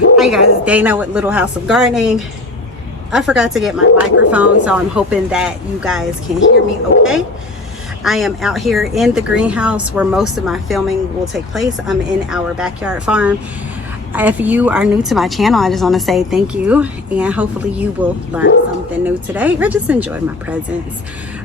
Hi guys, it's Dana with Little House of Gardening. I forgot to get my microphone, so I'm hoping that you guys can hear me okay. I am out here in the greenhouse where most of my filming will take place. I'm in our backyard farm. If you are new to my channel, I just want to say thank you, and hopefully you will learn something new today or just enjoy my presence.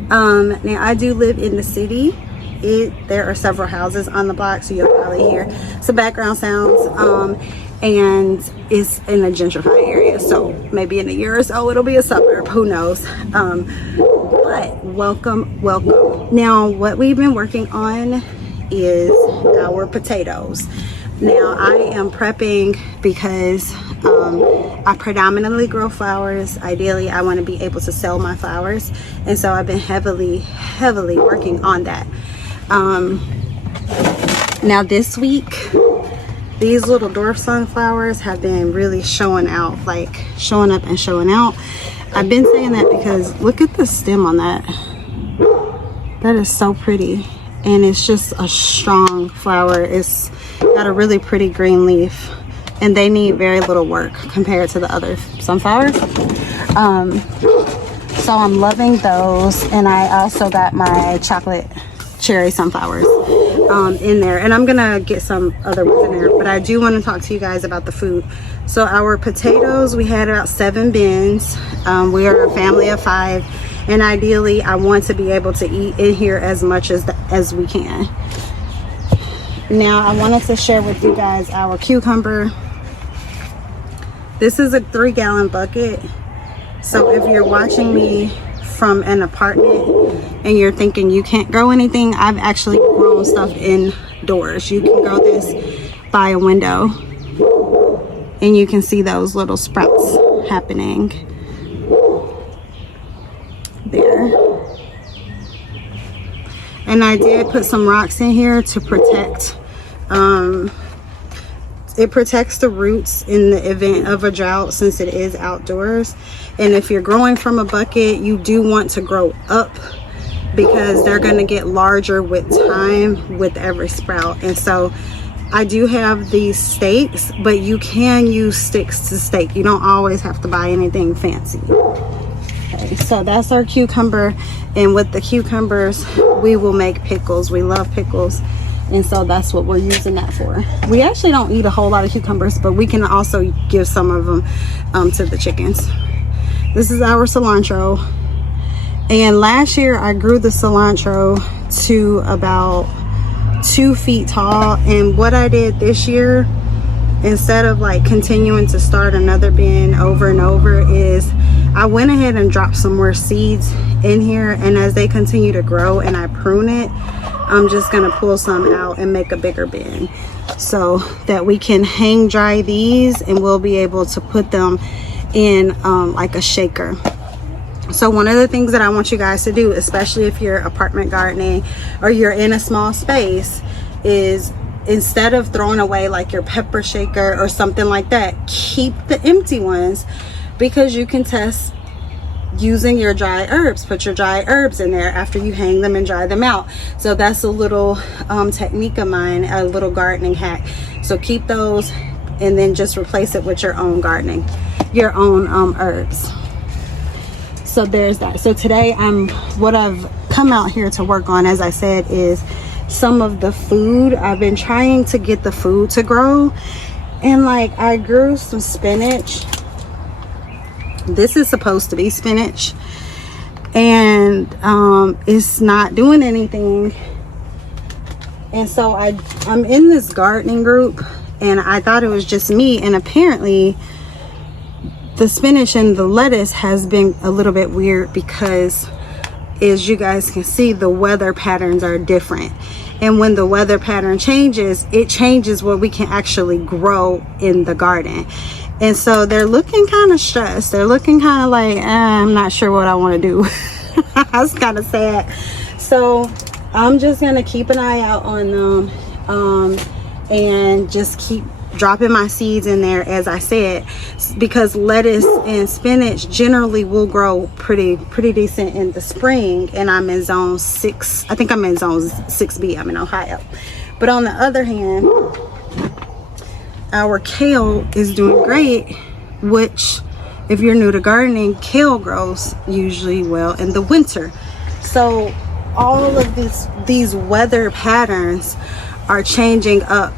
Now I do live in the city. There are several houses on the block, so you'll probably hear some background sounds, and it's in a gentrified area, so maybe in a year or so it'll be a suburb, who knows. But welcome. Now what we've been working on is our potatoes. Now I am prepping because I predominantly grow flowers. Ideally I want to be able to sell my flowers, and so I've been heavily working on that. Now this week these little dwarf sunflowers have been really showing out, like showing up and showing out. I've been saying that because look at the stem on that. That is so pretty, and it's just a strong flower. It's got a really pretty green leaf, and they need very little work compared to the other sunflowers. So I'm loving those, and I also got my chocolate cherry sunflowers in there, and I'm gonna get some other ones in there, but I do want to talk to you guys about the food. So our potatoes, we had about 7 bins. We are a family of 5, and ideally I want to be able to eat in here as much as we can. Now I wanted to share with you guys our cucumber. This is a 3-gallon bucket, so if you're watching me from an apartment and you're thinking you can't grow anything, I've actually grown stuff indoors. You can grow this by a window, and you can see those little sprouts happening there. And I did put some rocks in here to protect, it protects the roots in the event of a drought, since it is outdoors. And if you're growing from a bucket, you do want to grow up, because they're going to get larger with time with every sprout. And so I do have these stakes, but you can use sticks to stake. You don't always have to buy anything fancy. Okay, so that's our cucumber, and with the cucumbers we will make pickles. We love pickles, and so that's what we're using that for. We actually don't eat a whole lot of cucumbers, but we can also give some of them to the chickens. This is our cilantro, and last year I grew the cilantro to about 2 feet tall, and what I did this year, instead of like continuing to start another bin over and over, is I went ahead and dropped some more seeds in here, and as they continue to grow and I prune it, I'm just gonna pull some out and make a bigger bin so that we can hang dry these, and we'll be able to put them in like a shaker. So one of the things that I want you guys to do, especially if you're apartment gardening or you're in a small space, is instead of throwing away like your pepper shaker or something like that, keep the empty ones, because you can test using your dry herbs. Put your dry herbs in there after you hang them and dry them out. So that's a little technique of mine, a little gardening hack. So keep those, and then just replace it with your own gardening, your own herbs. So there's that. So today what I've come out here to work on, as I said, is some of the food. I've been trying to get the food to grow, and like I grew some spinach. This is supposed to be spinach, and it's not doing anything. And so I'm in this gardening group, and I thought it was just me, and apparently the spinach and the lettuce has been a little bit weird, because as you guys can see, the weather patterns are different, and when the weather pattern changes, it changes what we can actually grow in the garden. And so they're looking kind of stressed. They're looking kind of like, I'm not sure what I want to do. That's kind of sad. So I'm just gonna keep an eye out on them, and just keep dropping my seeds in there, as I said, because lettuce and spinach generally will grow pretty decent in the spring. And I'm in zone 6. I think I'm in zone 6B. I'm in Ohio. But on the other hand, our kale is doing great, which if you're new to gardening, kale grows usually well in the winter. So all of these weather patterns are changing up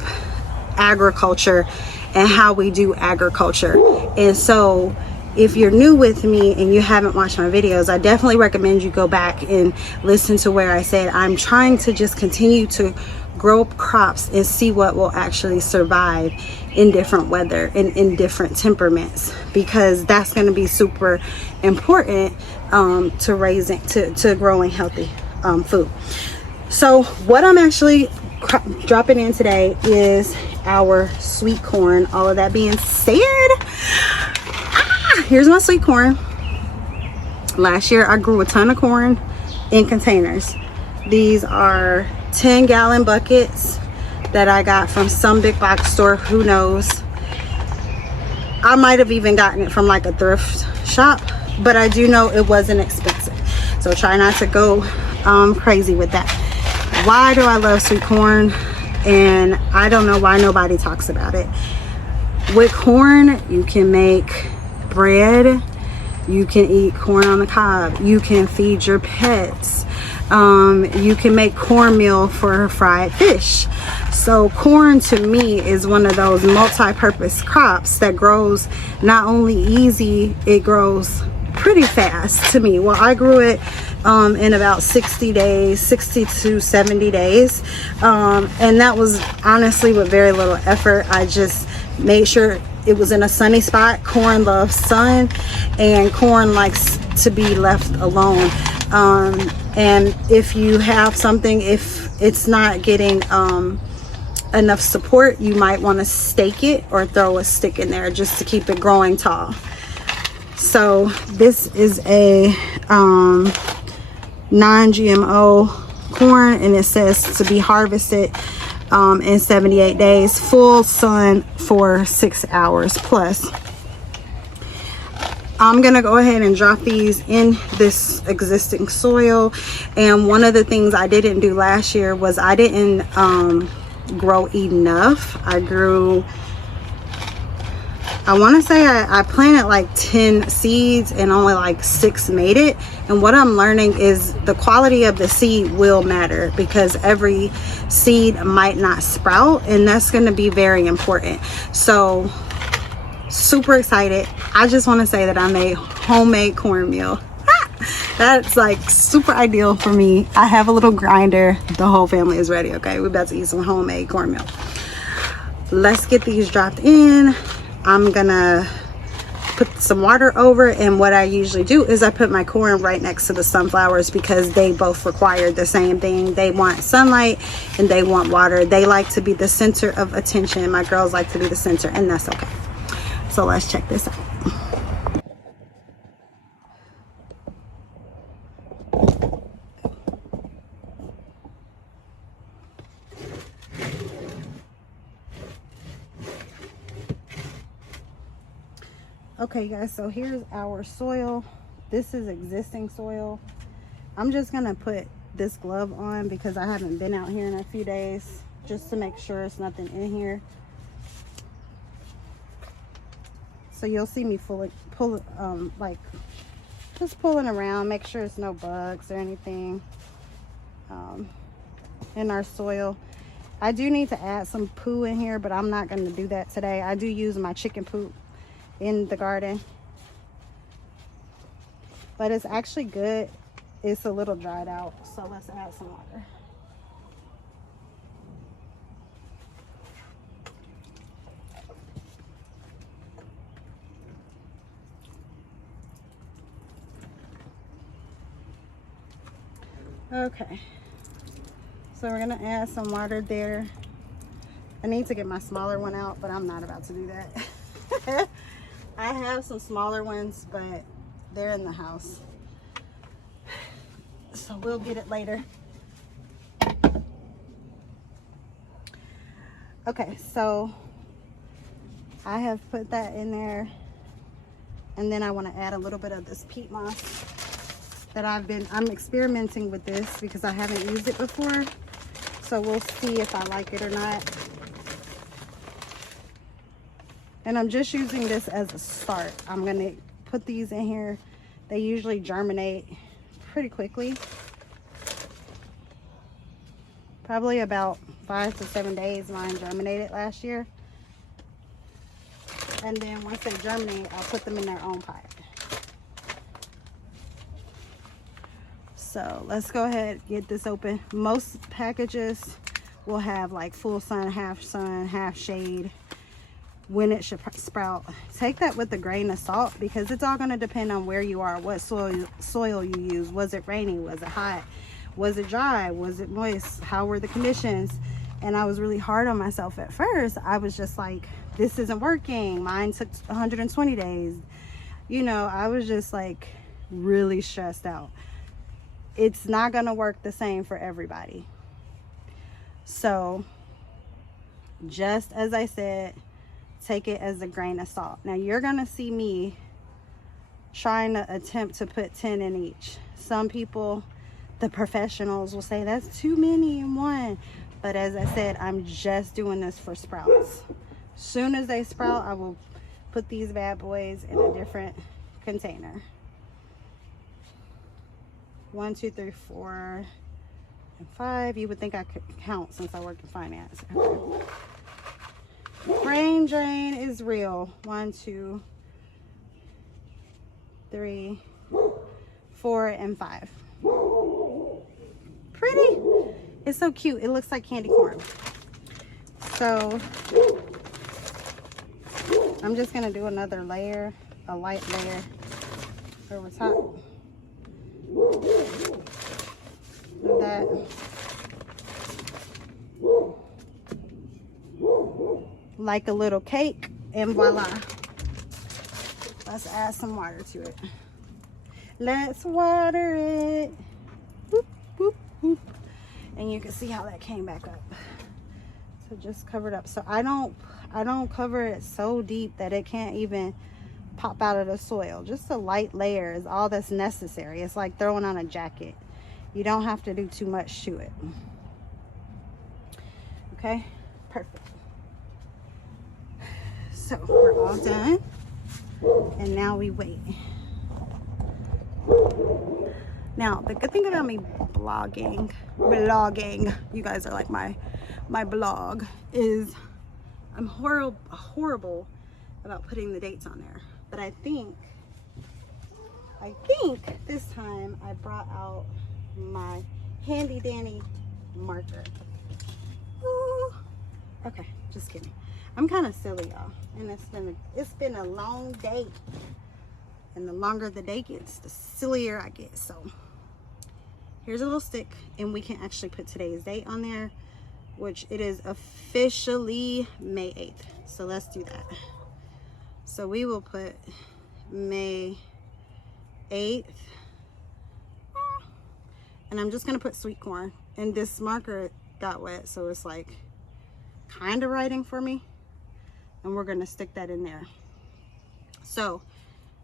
agriculture and how we do agriculture. And so if you're new with me and you haven't watched my videos, I definitely recommend you go back and listen to where I said I'm trying to just continue to grow crops and see what will actually survive in different weather and in different temperaments, because that's going to be super important to growing healthy food. So what I'm actually dropping in today is our sweet corn. All of that being said, here's my sweet corn. Last year I grew a ton of corn in containers. These are 10-gallon buckets that I got from some big box store, who knows. I might have even gotten it from like a thrift shop, but I do know it wasn't expensive, so try not to go crazy with that. Why do I love sweet corn? And I don't know why nobody talks about it. With corn, you can make bread, you can eat corn on the cob, you can feed your pets, you can make cornmeal for fried fish. So corn to me is one of those multi-purpose crops that grows not only easy, it grows pretty fast to me. Well, I grew it in about 60 days, 60 to 70 days, and that was honestly with very little effort. I just made sure it was in a sunny spot. Corn loves sun, and corn likes to be left alone. And if you have something, if it's not getting enough support, you might want to stake it or throw a stick in there just to keep it growing tall. So this is a non-GMO corn, and it says to be harvested in 78 days, full sun for 6 hours plus. I'm gonna go ahead and drop these in this existing soil. And one of the things I didn't do last year was I didn't grow enough. I grew, I want to say I planted like 10 seeds and only like 6 made it. And what I'm learning is the quality of the seed will matter, because every seed might not sprout, and that's going to be very important. So super excited. I just want to say that I made homemade cornmeal. That's like super ideal for me. I have a little grinder. The whole family is ready. Okay, we're about to eat some homemade cornmeal. Let's get these dropped in. I'm gonna put some water over, and what I usually do is I put my corn right next to the sunflowers, because they both require the same thing. They want sunlight and they want water. They like to be the center of attention. My girls like to be the center, and that's okay. So let's check this out. Okay guys, so here's our soil. This is existing soil. I'm just gonna put this glove on because I haven't been out here in a few days, just to make sure it's nothing in here. So you'll see me like just pulling around, make sure it's no bugs or anything in our soil. I do need to add some poo in here, but I'm not going to do that today. I do use my chicken poop in the garden, but it's actually good. It's a little dried out, so let's add some water. Okay, so we're gonna add some water there. I need to get my smaller one out, but I'm not about to do that. I have some smaller ones, but they're in the house, so we'll get it later. Okay, so I have put that in there, and then I want to add a little bit of this peat moss that I'm experimenting with this because I haven't used it before, so we'll see if I like it or not. And I'm just using this as a start. I'm gonna put these in here. They usually germinate pretty quickly. Probably about 5 to 7 days. Mine germinated last year. And then once they germinate, I'll put them in their own pot. So let's go ahead and get this open. Most packages will have like full sun, half shade when it should sprout. Take that with a grain of salt, because it's all going to depend on where you are, what soil you use. Was it rainy? Was it hot? Was it dry? Was it moist? How were the conditions? And I was really hard on myself at first. I was just like, this isn't working. Mine took 120 days. You know, I was just like really stressed out. It's not going to work the same for everybody. So just as I said, take it as a grain of salt. Now you're going to see me trying to attempt to put 10 in each. Some people, the professionals, will say that's too many in one. But as I said, I'm just doing this for sprouts. Soon as they sprout, I will put these bad boys in a different container. 1, 2, 3, 4, and 5. You would think I could count since I work in finance. Okay. Brain drain is real. 1, 2, 3, 4, and 5. Pretty. It's so cute. It looks like candy corn. So I'm just gonna do another layer, a light layer over top of that. Like a little cake, and voila. Let's add some water to it. Let's water it. Boop, boop, boop. And you can see how that came back up. So just cover it up. So I don't cover it so deep that it can't even pop out of the soil. Just a light layer is all that's necessary. It's like throwing on a jacket. You don't have to do too much to it. Okay, perfect. So we're all done. And now we wait. Now, the good thing about me blogging, you guys are like my blog, is I'm horrible about putting the dates on there. But I think this time I brought out my handy dandy marker. Ooh. Okay, just kidding. I'm kind of silly, y'all, and it's been a long day. And the longer the day gets, the sillier I get. So here's a little stick, and we can actually put today's date on there, which it is officially May 8th. So let's do that. So we will put May 8th. And I'm just gonna put sweet corn. And this marker got wet, so it's like kind of writing for me. And we're gonna stick that in there. So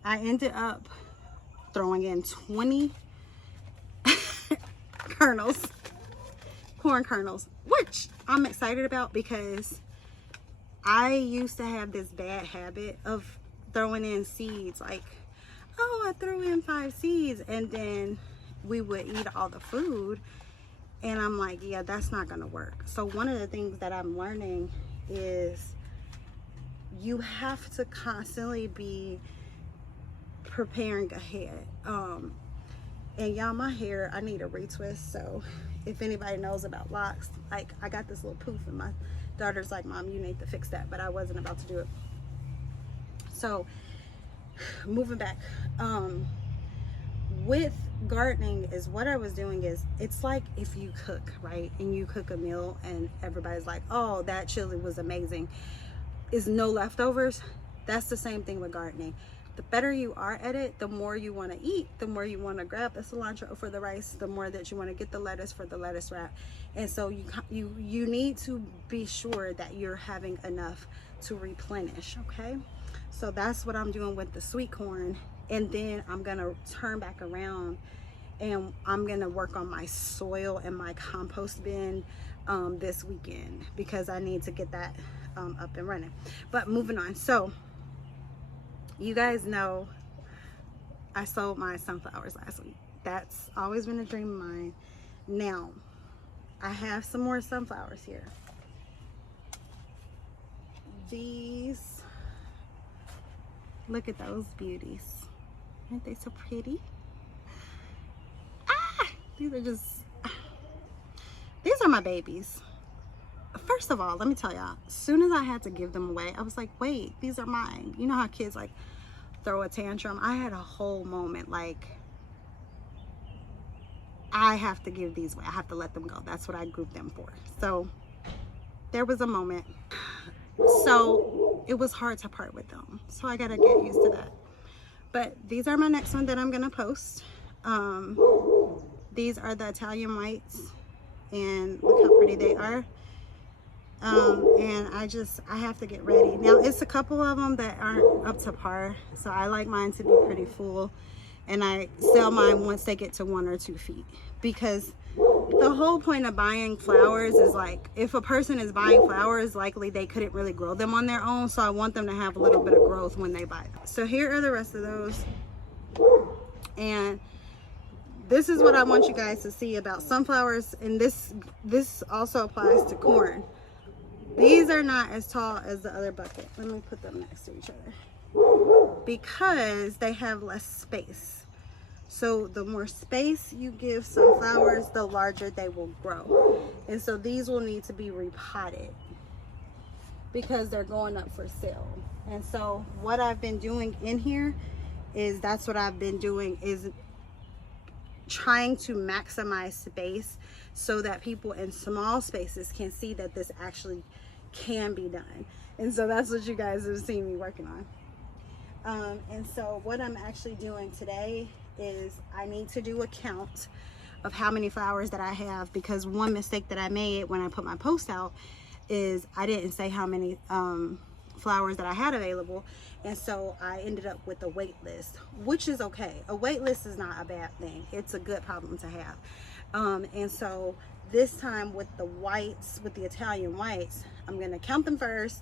I ended up throwing in 20 corn kernels, which I'm excited about, because I used to have this bad habit of throwing in seeds. Like, oh, I threw in 5 seeds, and then we would eat all the food, and I'm like, yeah, that's not gonna work. So one of the things that I'm learning is you have to constantly be preparing ahead. And y'all, my hair, I need a retwist. So if anybody knows about locks, like, I got this little poof, and my daughter's like, Mom, you need to fix that, but I wasn't about to do it. So moving back, with gardening, is what I was doing is, it's like if you cook, right, and you cook a meal and everybody's like, oh, that chili was amazing, is no leftovers. That's the same thing with gardening. The better you are at it, the more you want to eat, the more you want to grab the cilantro for the rice, the more that you want to get the lettuce for the lettuce wrap. And so you need to be sure that you're having enough to replenish. Okay, so that's what I'm doing with the sweet corn. And then I'm gonna turn back around, and I'm gonna work on my soil and my compost bin this weekend, because I need to get that up and running. But moving on, so you guys know I sold my sunflowers last week. That's always been a dream of mine. Now I have some more sunflowers here. These, look at those beauties. Aren't they so pretty? These are just, these are my babies. First of all, let me tell y'all, as soon as I had to give them away, I was like, wait, these are mine. You know how kids like throw a tantrum? I had a whole moment like, I have to give these away. I have to let them go. That's what I grouped them for. So there was a moment. So it was hard to part with them. So I gotta get used to that. But these are my next one that I'm gonna post. These are the Italian whites, and look how pretty they are. And I have to get ready. Now it's a couple of them that aren't up to par. So I like mine to be pretty full, and I sell mine once they get to 1 or 2 feet, because the whole point of buying flowers is like, if a person is buying flowers, likely they couldn't really grow them on their own. So I want them to have a little bit of growth when they buy them. So here are the rest of those. And this is what I want you guys to see about sunflowers. And this also applies to corn. These are not as tall as the other bucket. Let me put them next to each other, because they have less space. So the more space you give sunflowers, the larger they will grow. And so these will need to be repotted because they're going up for sale. And so what I've been doing in here is, that's what I've been doing, is trying to maximize space so that people in small spaces can see that this actually can be done. And so that's what you guys have seen me working on. And so what I'm actually doing today is, I need to do a count of how many flowers that I have, because one mistake that I made when I put my post out is I didn't say how many flowers that I had available. And so I ended up with a wait list, which is okay. A wait list is not a bad thing. It's a good problem to have. And so this time with the whites, with the Italian whites, I'm gonna count them first,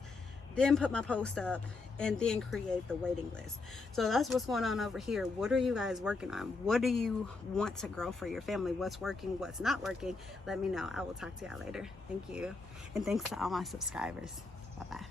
then put my post up, and then create the waiting list. So that's what's going on over here. What are you guys working on? What do you want to grow for your family? What's working, what's not working? Let me know. I will talk to y'all later. Thank you. And thanks to all my subscribers. Bye-bye.